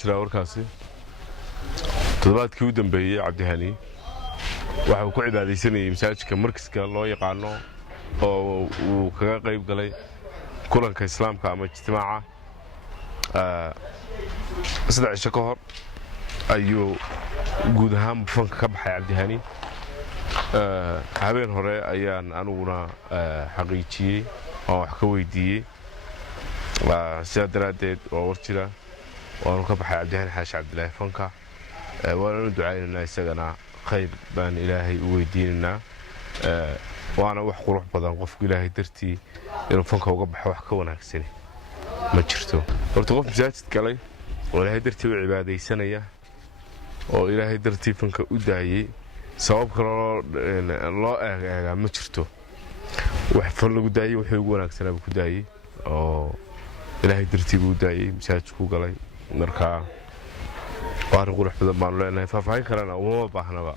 jira warkaasi toddobaadkii u dambeeyay Cabdihani waxa uu ku cibaadeysanayay masaajidka markiska loo yaqaano oo uu kaga qayb galay kulanka islaamka ama ijtimaaca saddex cisho ka hor ayuu guud ahaan fanka ka baxay Cabdihani habeen hore ayaan anuguna xaqiijiyay oo wax ka weydiiyay sida daraadeed oo war jira waanu ka baxay Cabdihani xaashi Cabdilaahi fanka waanu ducaynaa isagana khayr baan Ilaahay u weydiinaa waana wax qurux badan qofku Ilaahay dartii inuu fanka uga baxo wax ka wanaagsan ma jirto horta qof masaajid galay oo Ilaahay dartii u cibaadeysanaya oo Ilaahay dartii fanka u daayay sabab kale loo eega ma jirto wax fan lagu daayay wuxuu ugu wanaagsanaa ku daayay oo Ilaahay dartii buu daayay masaajidku galay marka waan qurux badan baan leenahay faafaahin karana uma baahnaba